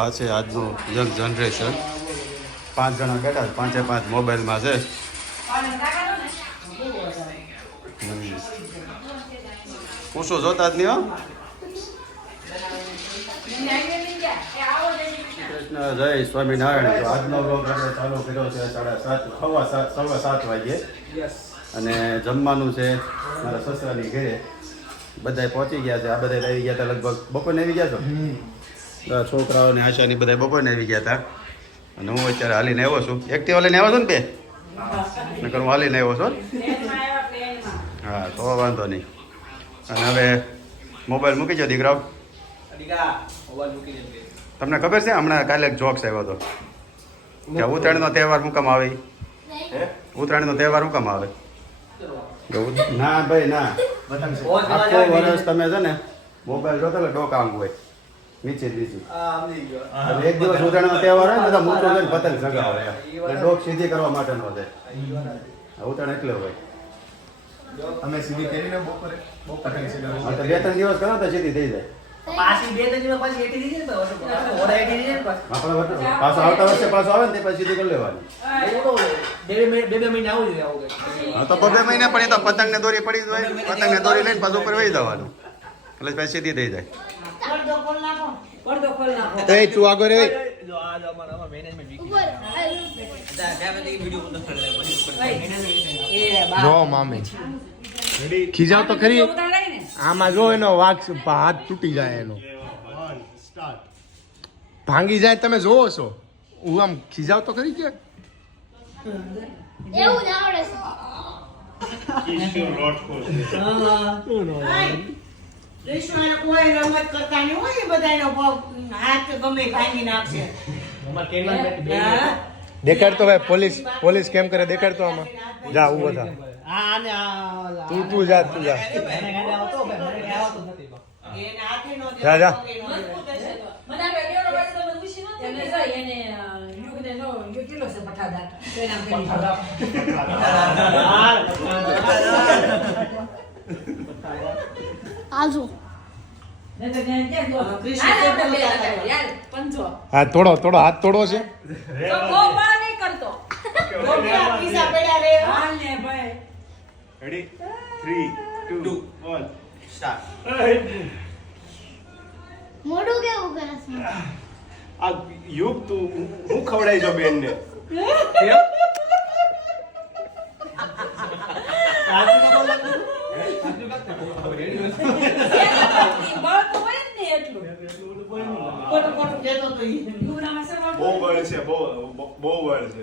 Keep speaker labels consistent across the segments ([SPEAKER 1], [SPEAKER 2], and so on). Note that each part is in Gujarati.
[SPEAKER 1] આ છે આજનું યંગ જનરેશન પાંચ જણા બેઠા છે, પાંચે પાંચ મોબાઈલમાં છે. પૂછો હું શું જોતા જ નહીં હો. કૃષ્ણ જય સ્વામિનારાયણ. તો આજનો બ્લોગ આપણે ચાલુ કર્યો છે સાડા સાત સવા સાત સવા સાત વાગ્યે. અને જમવાનું છે મારા સસરાની ઘરે. બધા પહોંચી ગયા છે. આ બધા આવી ગયા હતા લગભગ. બપોરને આવી ગયા છો? છોકરાઓને આશાની બધા બપોરને આવી ગયા હતા અને હું અત્યારે હાલીને આવ્યો છું. એક્ટિવા લઈને આવ્યો છું ને બે? નકર હું હાલીને આવ્યો છું. હા તો વાંધો નહીં. અને હવે મોબાઈલ મૂકી જાઓ દીકરાઓ. તમને ખબર છે હમણાં કાલે એક જોક્સ આવ્યો હતો. કે ઉત્તરાયણનો તહેવાર હું કામ આવે? ઉત્તરાયણનો તહેવાર હું કામ આવે? ના ભાઈ ના. આખો વર્ષ તમે છે ને મોબાઈલ જોતા એટલે ડોક આમ હોય. એક દિવસ ઉત્તરાયણનો તહેવાર હોય ને બધા મોટો પતંગ ચગાવે. એટલે ડોક સીધી કરવા માટેનો છે આ ઉત્તરાયણ એટલે હોય.
[SPEAKER 2] અમે સીધી કરીને બપોરે
[SPEAKER 1] બે ત્રણ દિવસ કરો તો સીધી થઈ જાય.
[SPEAKER 3] પાછી બે ત્રણ દિવસ પછી એટી દીધી ને તો ઓડા એટી દીધી ને પછી.
[SPEAKER 1] આપણે વટ- પાછો આવતા વર્ષે પાછો આવે ને તે પછી સીધી કરી લેવાની.
[SPEAKER 3] બે બે મહિને- બે બે મહિને આવું જ રહે આવું કંઈક.
[SPEAKER 1] હા તો બબે મહિના પણ એ તો પતંગ ને દોરી પડી જાય પતંગ ને દોરી લઈને પાછું ઉપર વહી જવાનું. એટલે પછી સીધી થઈ જાય.
[SPEAKER 3] પડદો ખોલ નાખો. પડદો ખોલ નાખો.
[SPEAKER 4] તો એ તું આગળ રે
[SPEAKER 3] જો આ જો અમારા- અમારા management weak છે. એ બા.
[SPEAKER 4] નો મામી. ખીજાવ તો ખરી. આમાં જો એનો વાઘ હાથ તૂટી જાય એનો. ભાંગી જાય તમે જોવો છો. હું આમ ખીજાવ તો ખરી કે?
[SPEAKER 5] એવું જ આવડે છે.
[SPEAKER 6] કૃષ્ણ કોઈ રમત કરતા નહીં હોય એ પગ હાથ ગમે ભાંગી નાખશે.
[SPEAKER 3] અમારા કેનવાસ બેઠી બે
[SPEAKER 6] હા?
[SPEAKER 4] દેખાડ તો ભાઈ પોલીસ પોલીસ કેમ કરે? દેખાડ તો આમાં. જા ઊભો થા.
[SPEAKER 3] આ આને આ-
[SPEAKER 4] તું તું જા તું જા.
[SPEAKER 3] મને ગાડી આવતો ભાઈ, મને ગાડી આવતો જ નથી બા.
[SPEAKER 6] એને હાથે નો
[SPEAKER 4] જા, જા.
[SPEAKER 6] પગે નો દેવાય.
[SPEAKER 7] મને પંચો.
[SPEAKER 4] હા તોડો તોડો હાથ તોડો છે.
[SPEAKER 7] ને.
[SPEAKER 5] મોઢું કેવું કરે છે?
[SPEAKER 2] આ યુગ તું હું ખવડાવી જો બેનને?
[SPEAKER 7] ઈ બળ તો હોય જ ને એટલું.
[SPEAKER 6] ખોટું ખોટું કહેતો તો
[SPEAKER 7] છે બળ?
[SPEAKER 2] બહુ બળ છે બહુ બહુ- બહુ બળ છે?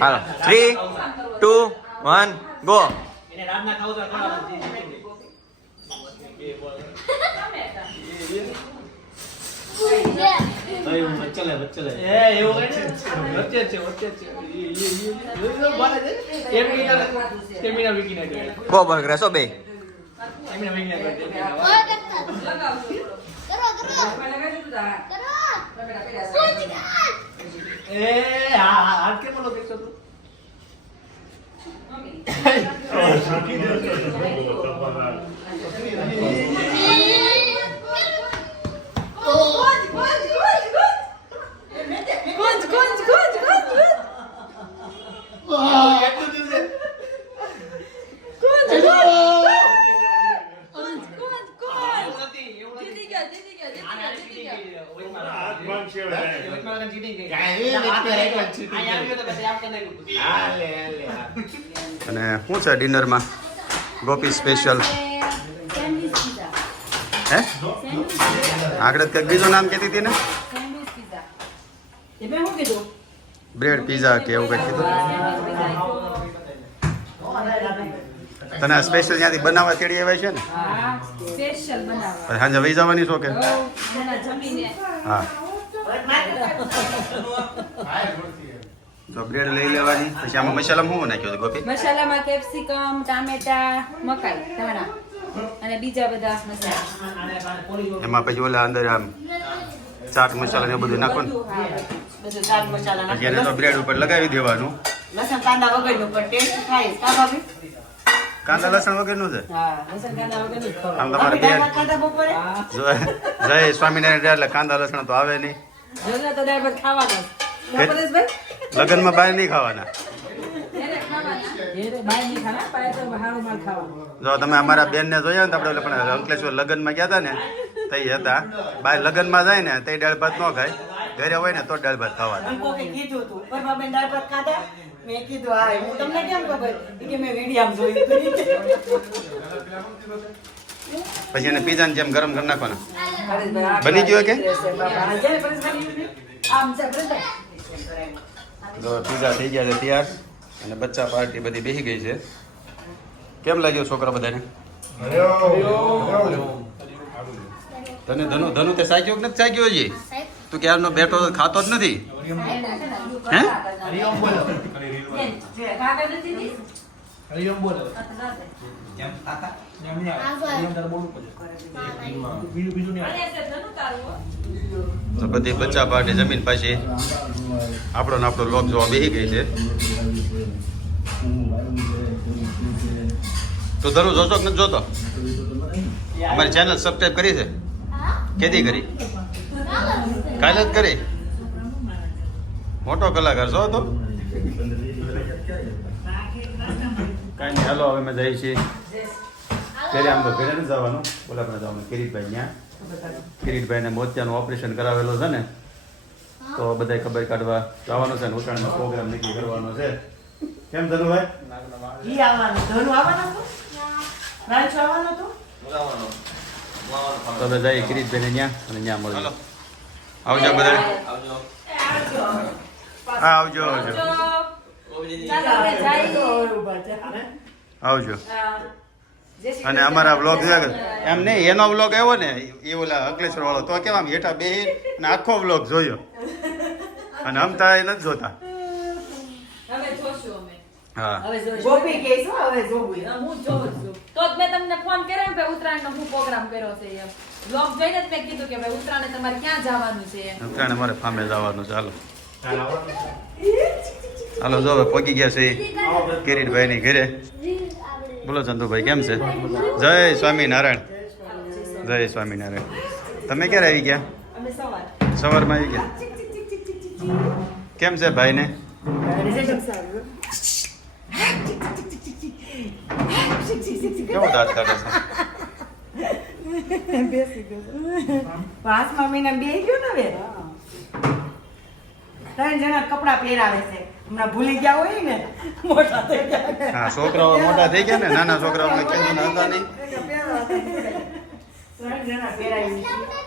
[SPEAKER 8] હાલો થ્રી ટુ વન ગો
[SPEAKER 3] જી, જી, જી. બે બોલ.
[SPEAKER 5] બે
[SPEAKER 3] એ, એવું કઈ નહીં. વચ્ચે જ છે, વચ્ચે જ છે. ઈ, ઈ, ઈ, ઈ. જોઈ લો, બારે છે. સ્ટેમિના- સ્ટેમિના વીકી નાખ્યો એને.
[SPEAKER 8] ગો બળ રેસો બે
[SPEAKER 3] સ્ટેમિના વીકી નાખ્યો, સ્ટેમિના.
[SPEAKER 5] કોઈ કરતા. કરો કરો
[SPEAKER 7] તો.
[SPEAKER 5] કરો.
[SPEAKER 3] એ, હા, હાથ કેમ ઓલો ફિક્સ હતો?
[SPEAKER 7] મમ્મી. ગુંજ, ગુંજ, ગુંજ, ગુંજ. ગુંજ, ગુંજ, ગુંજ, ગુંજ, ગુંજ.
[SPEAKER 3] એટલું જ છે.
[SPEAKER 7] ગુંજ, ગુંજ, ગુંજ. ગુંજ, ગુંજ, ગુંજ.
[SPEAKER 3] એવું નથી, એવું નથી.
[SPEAKER 7] જીતી ગયા, જીતી ગયા, જીતી
[SPEAKER 3] આને
[SPEAKER 7] ગયા,
[SPEAKER 3] આને
[SPEAKER 7] જીતી
[SPEAKER 3] cheating
[SPEAKER 7] ગયા.
[SPEAKER 3] કરી, વચમાં
[SPEAKER 2] હાથ
[SPEAKER 3] રાખી.
[SPEAKER 2] ભાંગ છેવડે.
[SPEAKER 3] વચમાં રાખીને cheating કરી.
[SPEAKER 4] કાંઈ નહીં,
[SPEAKER 3] આ
[SPEAKER 4] નથી,
[SPEAKER 3] હાથ
[SPEAKER 4] એક જ cheating
[SPEAKER 3] અહીંયા
[SPEAKER 4] કરી.
[SPEAKER 3] આવ્યો તો પછી આમ કરી નાખ્યું પછી.
[SPEAKER 4] હાલે હાલે હા.
[SPEAKER 1] અને શું છે ડિનરમાં ગોપી સ્પેશિયલ હે આગળ કંઈક બીજું નામ કહેતી હતી ને
[SPEAKER 7] સેન્ડવિચ પીઝા. એ મેં શું કીધું?
[SPEAKER 1] બ્રેડ પીઝા કે એવું કંઈક કીધું. તને આ સ્પેશિયલ ત્યાંથી બનાવવા તેડી આવ્યા છે ને?
[SPEAKER 7] સ્પેશિયલ
[SPEAKER 1] સાંજે વહી જવાની છો કે? હા. તો બ્રેડ લઈ લેવાની. પછી આમાં મસાલા શું નાખ્યો છે ગોપી?
[SPEAKER 7] મસાલામાં કેપ્સિકમ ટામેટા મકાઈ ધાણા અને બીજા બધા મસાલા.
[SPEAKER 1] એમાં પછી ઓલા અંદર આમ ચાટ મસાલા ને એવું બધું નાખો ને
[SPEAKER 7] બધું.
[SPEAKER 6] ચાટ મસાલા
[SPEAKER 1] પછી એને તો બ્રેડ ઉપર લગાવી દેવાનું.
[SPEAKER 6] લસણ કાંદા વગરનું પણ ટેસ્ટ થાય કા ભાભી?
[SPEAKER 1] કાંદા લસણ વગરનું છે. આમ તમારે
[SPEAKER 6] તમે
[SPEAKER 1] બેન જય સ્વામિનારાયણ એટલે કાંદા લસણ તો આવે નહીં.
[SPEAKER 7] તો
[SPEAKER 1] લગ્નમાં બહાર નહીં ખાવાના.
[SPEAKER 7] તો તો
[SPEAKER 1] જો તમે અમારા બેનને જોયા ને તો આપણે પણ અંકલેશ્વર લગ્નમાં ગયા હતા ને તઈ હતા. બાય લગ્નમાં જાય ને તઈ દાળ ભાત ન ખાય. ઘરે હોય ને તો દાળ ભાત ખાવાના.
[SPEAKER 6] મેં કીધું હા હું તમને કેમ ખબર? કે મેં વિડીયામ જોયું
[SPEAKER 1] પછી એને પીઝા જેમ ગરમ કરી નાખવાના. બની ગયો કે? જો પીઝા થઈ ગયા છે તૈયાર. અને બચ્ચા પાર્ટી બધી બેસી ગઈ છે. કેમ લાગ્યો છોકરા બધાને? તને ધનુ ધનુ તે સાચ્યો કે નથી સાચ્યો હજી? તું ક્યારનો બેઠો ખાતો જ નથી? હે?
[SPEAKER 3] હરિઓમ બીજું બીજું નહીં
[SPEAKER 1] તો બધી બચ્ચા પાર્ટી જમીન પાછી. આપણો ને આપણો લોક જોવા બેસી ગઈ છે. તો દરરોજ જોશો કે નથી જોતો? અમારી ચેનલ સબસ્ક્રાઈબ કરી છે? કેદી કરી? કાલે જ કરી? મોટો કલાકાર છો તો? કાંઈ નહીં હાલો હવે અમે જઈએ છીએ. ત્યારે આમ તો ઘરે નથી જવાનું. બોલાપણે જવાનું કિરીટભાઈ ત્યાં કિરીટભાઈને મોતિયાનું ઓપરેશન કરાવેલું છે ને તો બધાય ખબર કાઢવા જવાનું છે ને ઉત્તરાયણનો પ્રોગ્રામ નક્કી કરવાનો છે. કેમ ધનુભાઈ
[SPEAKER 6] ઈ આવવાનું. ધનુ આવવાનો હતો રાંચો આવવાનો હતો
[SPEAKER 1] તો હવે જઈએ કિરીટભાઈને ત્યાં અને ત્યાં મળીએ. આવજો બધા હા આવજો આવજો.
[SPEAKER 7] ચાલો.
[SPEAKER 1] આવજો. અને. અમારા બ્લોગ એમ નહીં એનો બ્લોગ આવ્યો ને એ ઓલા અંકલેશ્વર વાળો તો કેવા આમ હેઠા બે ને આખો બ્લોગ જોયો. અને અમતા એ નથી જોતા.
[SPEAKER 7] હવે જોશું અમે.
[SPEAKER 1] હા.
[SPEAKER 7] હવે જોશું
[SPEAKER 6] ગોપી કે હવે જોવું
[SPEAKER 7] હું જોઉં છું. તો જ મેં તમને ફોન કર્યો ને ઉત્તરાયણનો હું પ્રોગ્રામ કર્યો છે બ્લોગ જોઈને જ મેં કીધું કે ભાઈ ઉત્તરાયણે તમારે ક્યાં જવાનું છે.
[SPEAKER 1] ઉત્તરાયણ અમારે ફામે જવાનું છે હાલો જો હવે પહોંચી ગયા છે કિરીટભાઈ ની ઘરે. બોલો ચંદુભાઈ કેમ છે? જય સ્વામિનારાયણ. જય સ્વામિનારાયણ. તમે ક્યારે આવી ગયા? સવારમાં આવી ગયા. કેમ છે ભાઈને? કેવો દાંત કાઢે છે?
[SPEAKER 6] બેસી ગયો. પાંચમા મહિના બે ગયો ને હવે? ત્રણ જણા કપડાં પહેરાવે છે. હમણાં ભૂલી ગયા હોય ને મોટા થઈ ગયા
[SPEAKER 1] હા છોકરાઓ મોટા થઈ ગયા ને નાના છોકરાઓને કેમ ને હતા નહીં.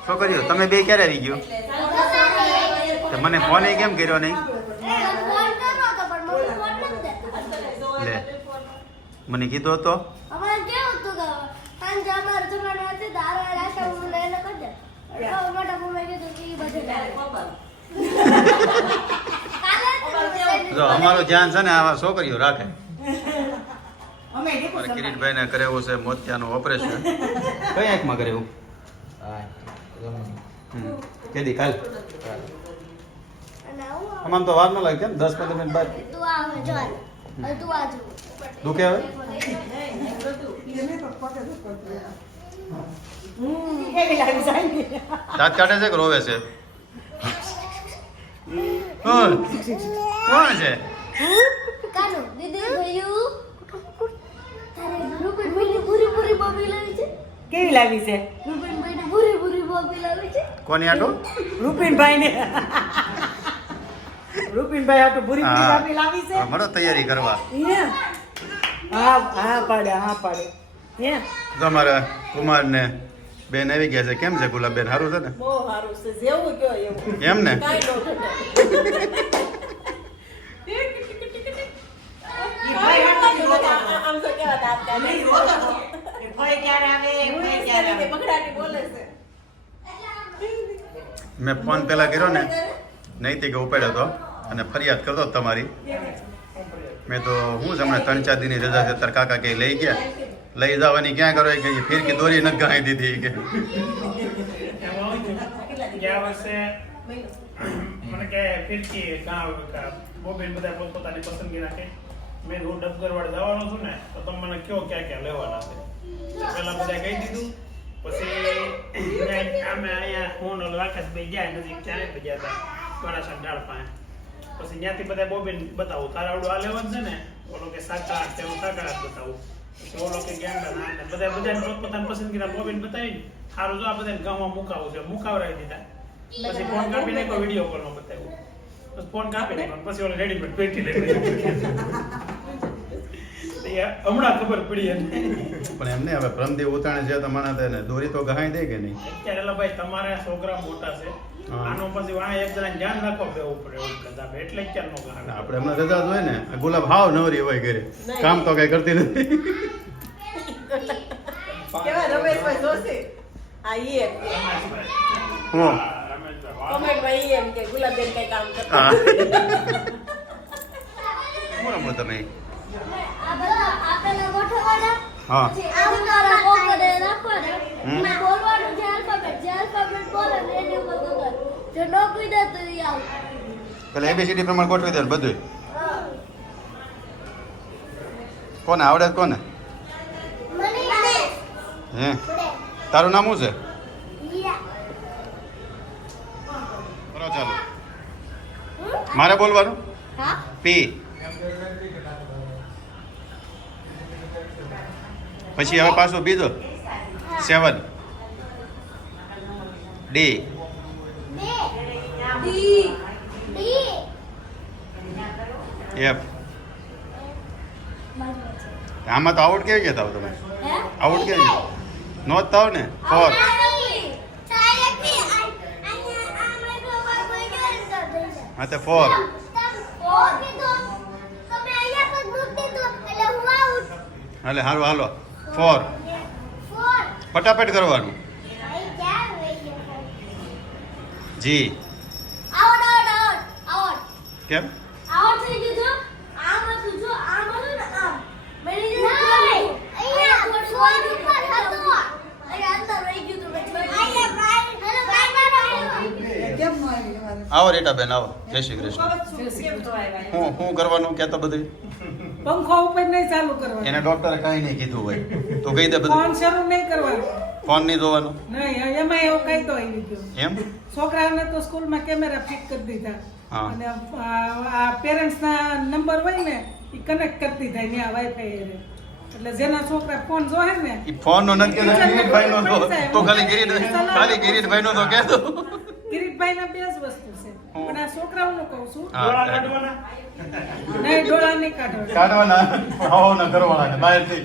[SPEAKER 1] છોકરીઓ તમે બે ક્યારે આવી ગયો? તો મને ફોન કેમ કર્યો નહીં? લે મને કીધો
[SPEAKER 5] હતો. જ
[SPEAKER 1] જો અમારું ધ્યાન છે ને આવા છોકરીઓ રાખે.
[SPEAKER 6] કિરીટભાઈ ને
[SPEAKER 1] મારે કિરીટભાઈને કરેવું છે મોતિયાનું ઓપરેશન કઈ આંખમાં કરેવું હમ. કેદી કાલ
[SPEAKER 5] આવું
[SPEAKER 1] તો વાર ન લાગે કેમ દસ પંદર મિનિટ બાદ.
[SPEAKER 5] તું આવે જો હવે તું આ જો.
[SPEAKER 1] દુખે હવે?
[SPEAKER 6] ને?
[SPEAKER 1] દાંત કાઢે છે કે રોવે છે? કોણ કોણ છે
[SPEAKER 5] કાનો દીદી ભયું તારે રૂપિન ભાઈની પૂરી પૂરી બોબી લાવી છે
[SPEAKER 6] કેવી લાગી છે?
[SPEAKER 5] રૂપિન ભાઈની પૂરી પૂરી બોબી લાવી છે
[SPEAKER 1] કોની આટો?
[SPEAKER 6] રૂપિનભાઈ ને રૂપિનભાઈ આટલું ભૂરી ભૂરી
[SPEAKER 1] હા.
[SPEAKER 6] લાવી છે.
[SPEAKER 1] મળો તૈયારી કરવા.
[SPEAKER 6] હા હા પાડે હા પાડે. હે
[SPEAKER 1] તમારા કુમાર ને બેન આવી ગયા છે. કેમ છે ગુલાબબેન સારું છે ને?
[SPEAKER 6] બહુ સારું છે. જેવું કયો એવું.
[SPEAKER 1] એમ ને? મેં ફોન પેલા કર્યો ને નૈતિકે ઉપાડ્યો હતો અને ફરિયાદ કરતો તમારી. મેં તો હું જ હમણાં ત્રણ ચાર દિનની રજા છે તાર કાકા કઈ લઈ ગયા? લઈ જવાની, ક્યાં કરો? કે ફિરકી દોરી નથી ગાઈ દીધી. કે
[SPEAKER 4] પસંદગી રાખે.
[SPEAKER 9] મેં હું ડબગરવાડ જવાનો છું ને, તો તમે મને કયો ક્યાં ક્યાં લેવાના છે? પેલા બધા કહી દીધું. પછી અમે અહીંયા હું ઓલો આકાશભાઈ ગયા નજીક, ચારે ગયા હતા ગણાસા ડાળ પાસે. પછી ત્યાંથી બધા બોબીન બતાવું તારા આવડું આ લેવાનું છે ને? ઓલો કે સાકા આઠ તે સાકા બતાવું. ઓલો કે ગયા બધા બધાને પોતપોતાની પસંદગીના બોબીન બતાવીને સારું જો આ બધાને ગામમાં મુકાવું છે. મુકાવરાવી દીધા. પછી ફોન કાપી નાખ્યો વીડિયો કોલમાં બતાવ્યું. પછી ફોન કાપી નાખ્યો પછી ઓલો રેડીમેડ પેટી લઈ હમણાં ખબર પડી
[SPEAKER 1] પણ એમને હવે પ્રમદેવ ઉતાણે છે તમારા દોરી તો ગહાઈ દે કે નહીં?
[SPEAKER 9] અત્યારે ભાઈ તમારા છોકરા મોટા છે. આનો પછી એક ધ્યાન રાખો કે એવું એટલે જ ક્યારનો.
[SPEAKER 1] આપણે હમણાં રજા હોય ને ગુલાબ હાવ નવરી હોય ઘરે. કામ તો કઈ કરતી નથી.
[SPEAKER 6] કેવા રમેશભાઈ જોશે? આ ઈ
[SPEAKER 1] હું.
[SPEAKER 6] કોમેન્ટમાં એમ કે ગુલાબબેન કઈ કામ કરતા
[SPEAKER 1] હા. શું તમે?
[SPEAKER 5] આ બધા આપેલા ગોઠવવાના?
[SPEAKER 1] હા
[SPEAKER 5] પછી આમ તારા કોકરે રાખવાના
[SPEAKER 1] હમ.
[SPEAKER 5] એમાં બોલવાનું જે alphabet, જે alphabet બોલે ને એની ઉપર ગોગર. જો ન કીધા તો out.
[SPEAKER 1] પેલા એબીસીડી પ્રમાણે ગોઠવી દે બધું કોને આવડે કોને? હે? તારું નામ શું છે? કરો ચાલો. મારે બોલવાનું? પી. પછી હવે પાછું બીજો. Seven. D.
[SPEAKER 5] D D.
[SPEAKER 1] F. આમાં તો આઉટ કેવી જતા તમે? આઉટ કેવી? નો થાવ ને? ફોર હા તે ફોર હાલે હાલો હાલો. ફોર ફટાફટ કરવાનું. જી. કેમ આવો રેટાબેન આવો જય શ્રી કૃષ્ણ હું શું કરવાનું કેતા બધું
[SPEAKER 10] પંખો ઉપર નહીં ચાલુ કરવાનો
[SPEAKER 1] એને ડોક્ટરે કાંઈ નહીં કીધું હોય તો કહી દે
[SPEAKER 10] ફોન
[SPEAKER 1] બધું
[SPEAKER 10] શરૂ નહીં કરવાનો
[SPEAKER 1] ફોન નહીં જોવાનો
[SPEAKER 10] નહીં એમાં એવું કઈ તો આવી ગયું
[SPEAKER 1] એમ
[SPEAKER 10] છોકરાઓને તો સ્કૂલમાં કેમેરા ફિટ કરી દીધા
[SPEAKER 1] હા.
[SPEAKER 10] અને આ- પેરેન્ટ્સના નંબર હોય ને એ કનેક્ટ કરતી થાય ને આ વાઈફાઈ એટલે જેના છોકરા ફોન જોહે ને
[SPEAKER 1] એ ફોન નો નથી કેતો કિરીટભાઈ નો તો તો ખાલી કિરીટ ખાલી કિરીટભાઈ નો તો કેતો
[SPEAKER 10] કિરીટભાઈ ના બે જ વસ્તુ છે. પણ આ છોકરાઓનું કહું છું.
[SPEAKER 9] ડોળા કાઢવાના?
[SPEAKER 10] નહીં ડોળા નહીં કાઢવાના.
[SPEAKER 1] કાઢવાના હવો ઘરવાળા ને બહારથી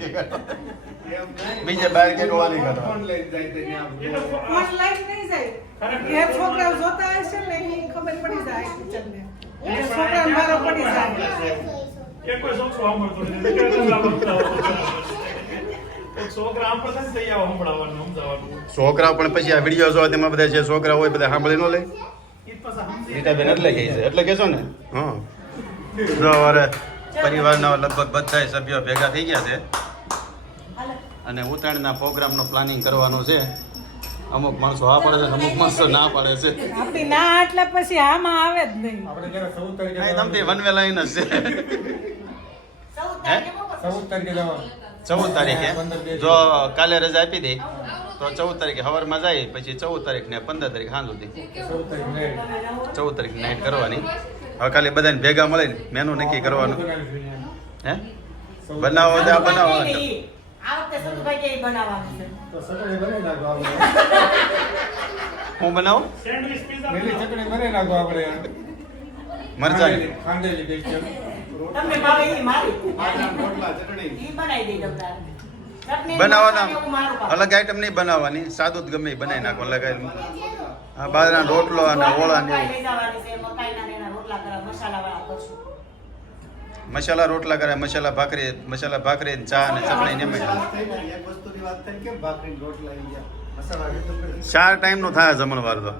[SPEAKER 1] બીજે બહાર કે ડોળા નહીં કરતા
[SPEAKER 2] ફોન લઈને જાય તે
[SPEAKER 10] ફોન લાઈટ નહીં જાય. એ છોકરાઓ જોતા હશે ને એ ખબર પડી જાય ટીચરને એ છોકરા મારો પડી જાય.
[SPEAKER 9] કે કોઈ છોકરો સાંભળતો નથી. કે છોકરા.
[SPEAKER 1] છોકરા પણ પછી આ વીડિયો જોવા તેમાં બધા જે છોકરા હોય બધા સાંભળી ન લે. રીટાબેન એટલે કહે છે. એટલે કહેશો ને? હા. પરિવારના લગભગ બધા સભ્યો ભેગા થઈ ગયા છે. અને ઉત્તરાયણના પ્રોગ્રામનો પ્લાનિંગ કરવાનો છે. અમુક માણસો હા પાડે છે અને અમુક માણસો ના પાડે છે.
[SPEAKER 10] આપણી ના એટલે પછી આમાં આવે જ નહીં.
[SPEAKER 2] આપણે જરા ચૌદ તારીખે
[SPEAKER 1] નહીં તમથી વન વે લાઈન જ છે. હે
[SPEAKER 2] ચૌદ તારીખે જવાનું.
[SPEAKER 1] ચૌદ તારીખે? જો કાલે રજા આપી દે તો ચૌદ તારીખે સવારમાં જાય પછી ચૌદ તારીખ ને પંદર તારીખ સાંજ સુધી.
[SPEAKER 2] ચૌદ તારીખે નહીં.
[SPEAKER 1] ચૌદ તારીખ નાઇટ કરવાની. હવે કાલે બધાને ભેગા મળે ને મેનુ નક્કી કરવાનું. હે? બનાવો બનાવો.
[SPEAKER 6] આ વખતે સંતુભાઈ કે બનાવવાનું છે?
[SPEAKER 2] તો ચટણી બનાવી નાખો આપણે.
[SPEAKER 1] હું બનાવું?
[SPEAKER 9] સેન્ડવિચ પીઝા
[SPEAKER 2] લીલી ચટણી બનાવી નાખો આપણે.
[SPEAKER 1] મરચાની.
[SPEAKER 2] ખાંડેલી ટેક્સચર
[SPEAKER 6] તમને ભાવે ઈ મારી?
[SPEAKER 2] રોટલા ચટણી.
[SPEAKER 6] ઈ બનાવી દઈ તમને.
[SPEAKER 1] બનાવવાના. અલગ આઈટમ નહીં બનાવવાની. સાદું જ ગમે એ બનાવી નાખો અલગ આઈટમ આ બાજરાનો રોટલો અને ઓળા ને
[SPEAKER 6] મકાઈના રોટલા
[SPEAKER 1] મસાલા રોટલા કરે મસાલા ભાખરી મસાલા ભાખરી ચા ને ચટણી ને ચાર ટાઈમ નો થાય જમણવાર તો.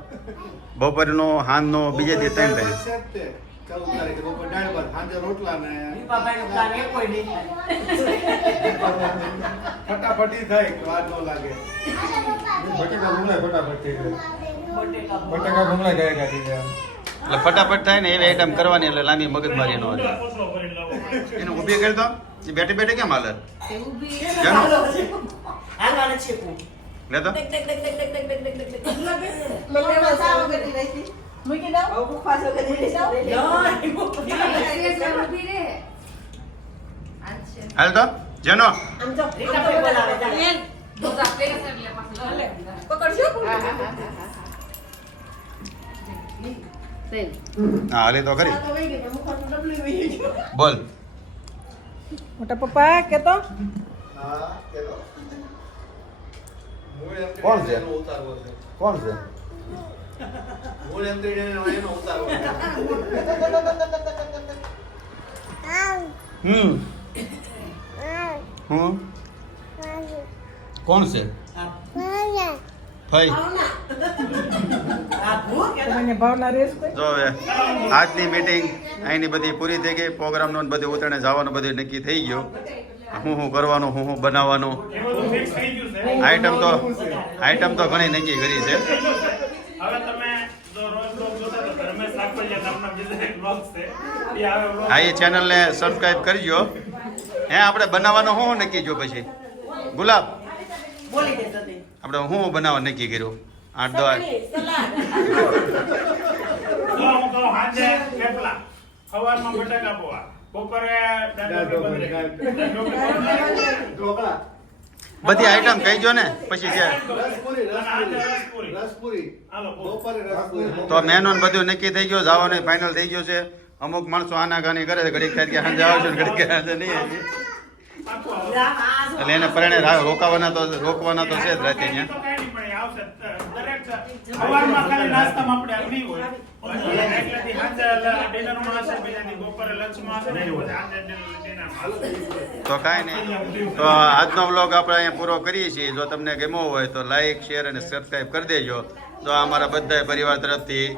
[SPEAKER 1] બીજે દી ત્રણ
[SPEAKER 2] બપોર ને
[SPEAKER 6] પ્લાન એ કોઈ નહીં થાય.
[SPEAKER 2] ફટાફટી થાય વાર ન લાગે. બટેકા ભૂંગળા ફટાફટ થઈ જાય.
[SPEAKER 6] બટેકા
[SPEAKER 2] બટેકા ભૂંગળા ગયા કાઢી જાય
[SPEAKER 1] એટલે ફટાફટ થાય ને એવી આઈટમ કરવાની એટલે લાંબી મગજમારી નો
[SPEAKER 9] આવે
[SPEAKER 1] એને ઊભી કરી દો એ બેઠે બેઠી કેમ હાલે તો. હાલ. જેનો હા હાલે તો
[SPEAKER 10] કરી
[SPEAKER 1] બોલ
[SPEAKER 10] મોટા પપ્પા કેતો
[SPEAKER 1] કોણ છે કોણ છે હમ કોણ છે આજની મિટિંગ અહીંની બધી પૂરી થઈ ગઈ. પ્રોગ્રામનું બધું ઉતરણે જવાનું બધું નક્કી થઈ ગયું. હું હું કરવાનું હું હું બનાવવાનું. આઈટમ તો આઈટમ તો ઘણી નક્કી કરી છે.
[SPEAKER 9] હા એ
[SPEAKER 1] ચેનલને સબસ્ક્રાઈબ કરજો. હે આપણે બનાવવાનું હું નક્કી જો પછી? ગુલાબ.
[SPEAKER 6] બોલી
[SPEAKER 1] આપણે હું બનાવવા નક્કી કર્યું? આઠ
[SPEAKER 2] દસ
[SPEAKER 1] બધી આઈટમ કહેજો ને, પછી તો મેનો બધું નક્કી થઈ ગયું, જવાનું ફાઇનલ થઈ ગયો છે. અમુક માણસો આના ગાની કરે છે, ઘડીક થાય કે સાંજે આવશે ઘડીક નહીં. એટલે એના પરિણે રોકાવાના તો રોકવાના તો છે જ રાતે
[SPEAKER 9] તો કાંઈ નહીં.
[SPEAKER 1] તો આજનો વ્લોગ આપણે અહીંયા પૂરો કરીએ છીએ. જો તમને ગમ્યો હોય તો લાઈક શેર અને સબસ્ક્રાઈબ કરી દેજો. તો અમારા બધા પરિવાર તરફથી